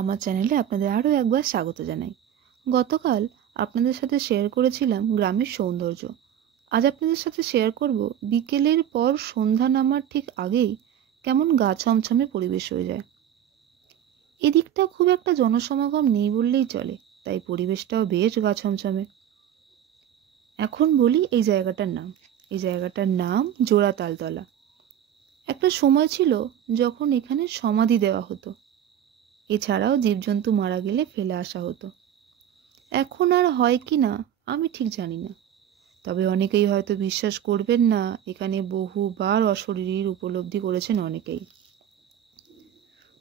আমার চ্যানেলে আপনাদের আরও একবার স্বাগত জানাই। গতকাল আপনাদের সাথে শেয়ার করেছিলাম গ্রামের সৌন্দর্য। আজ আপনাদের সাথে শেয়ার করব বিকেলের পর সন্ধ্যা নামার ঠিক আগেই কেমন গা ছমছমে পরিবেশ হয়ে যায়। এদিকটা খুব একটা জনসমাগম নেই বললেই চলে, তাই পরিবেশটাও বেশ গা ছমছমে। এখন বলি এই জায়গাটার নাম। এই জায়গাটার নাম জোড়াতালতলা। একটা সময় ছিল যখন এখানে সমাধি দেওয়া হতো, এছাড়াও জীবজন্তু মারা গেলে ফেলে আসা হতো। এখন আর হয় কি না আমি ঠিক জানি না, তবে অনেকেই হয়তো বিশ্বাস করবেন না, এখানে বহুবার অশরীরীর উপলব্ধি করেছেন অনেকেই।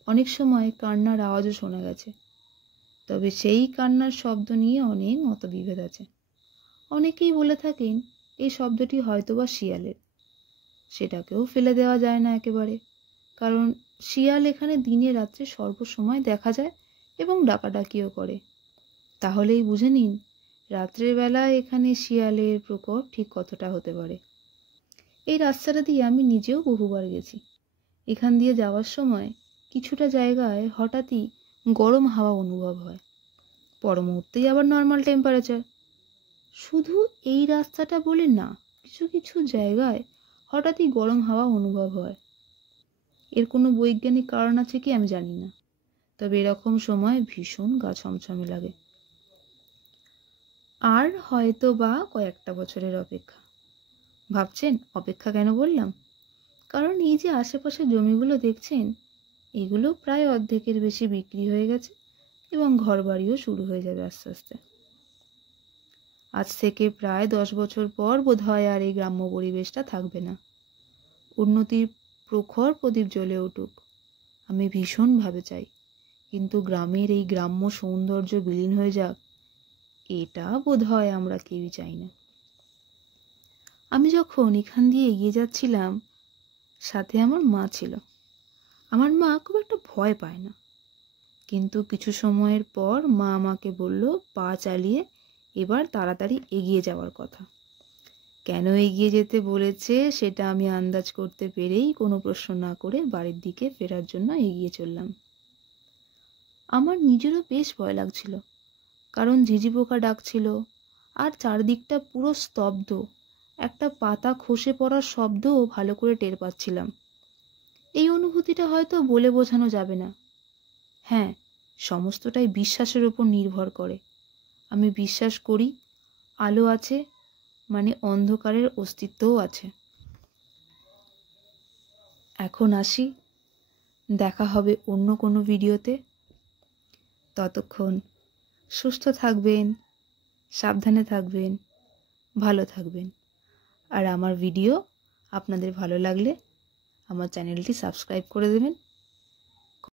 অনেক সময় কান্নার আওয়াজও শোনা গেছে, তবে সেই কান্নার শব্দ নিয়ে অনেক মতবিভেদ আছে। অনেকেই বলে থাকেন এই শব্দটি হয়তোবা শিয়ালের। সেটাকেও ফেলে দেওয়া যায় না একেবারে, কারণ শিয়াল এখানে দিনে রাত্রে সর্বসময় দেখা যায় এবং ডাকাডাকিও করে। তাহলেই বুঝে নিন রাত্রের বেলায় এখানে শিয়ালের প্রকোপ ঠিক কতটা হতে পারে। এই রাস্তাটা দিয়ে আমি নিজেও বহুবার গেছি। এখান দিয়ে যাওয়ার সময় কিছুটা জায়গায় হঠাৎই গরম হাওয়া অনুভব হয়, পর মুহূর্তেই আবার নর্মাল টেম্পারেচার। শুধু এই রাস্তাটা বলে না, কিছু কিছু জায়গায় হঠাৎই গরম হাওয়া অনুভব হয়। এর কোনো বৈজ্ঞানিক কারণ আছে কি আমি জানি না, তবে এরকম সময় ভীষণ গা ছমছমে লাগে। আর হয়তো বা কয়েকটা বছরের অপেক্ষা। ভাবছেন অপেক্ষা কেন বললাম? কারণ এই যে আশেপাশে জমিগুলো দেখছেন, এগুলো প্রায় অর্ধেকের বেশি বিক্রি হয়ে গেছে এবং ঘরবাড়িও শুরু হয়ে যাবে আস্তে আস্তে। আজ থেকে প্রায় 10 বছর পর বোধহয় আর এই গ্রাম্য পরিবেশটা থাকবে না। উন্নতির প্রখর প্রদীপ জ্বলে উঠুক, আমি ভীষণভাবে চাই, কিন্তু গ্রামের এই গ্রাম্য সৌন্দর্য বিলীন হয়ে যাক, এটা বোধহয় আমরা কেউই চাই না। আমি যখন এখান দিয়ে এগিয়ে যাচ্ছিলাম, সাথে আমার মা ছিল। আমার মা খুব একটা ভয় পায় না, কিন্তু কিছু সময়ের পর মা আমাকে বলল পা চালিয়ে এবার তাড়াতাড়ি এগিয়ে যাওয়ার কথা। কেন এগিয়ে যেতে বলেছে সেটা আমি আন্দাজ করতে পেরেই কোনো প্রশ্ন না করে বাড়ির দিকে ফেরার জন্য এগিয়ে চললাম। আমার নিজেরও বেশ ভয় লাগছিল, কারণ ঝিঝি পোকা ডাকছিল আর চারদিকটা পুরো স্তব্ধ। একটা পাতা খসে পড়ার শব্দও ভালো করে টের পাচ্ছিলাম। এই অনুভূতিটা হয়তো বলে বোঝানো যাবে না। হ্যাঁ, সমস্তটাই বিশ্বাসের উপর নির্ভর করে। আমি বিশ্বাস করি আলো আছে মানে অন্ধকারের অস্তিত্বও আছে। এখন আসি, দেখা হবে অন্য কোনো ভিডিওতে। ততক্ষণ সুস্থ থাকবেন, সাবধানে থাকবেন, ভালো থাকবেন। আর আমার ভিডিও আপনাদের ভালো লাগলে আমার চ্যানেলটি সাবস্ক্রাইব করে দেবেন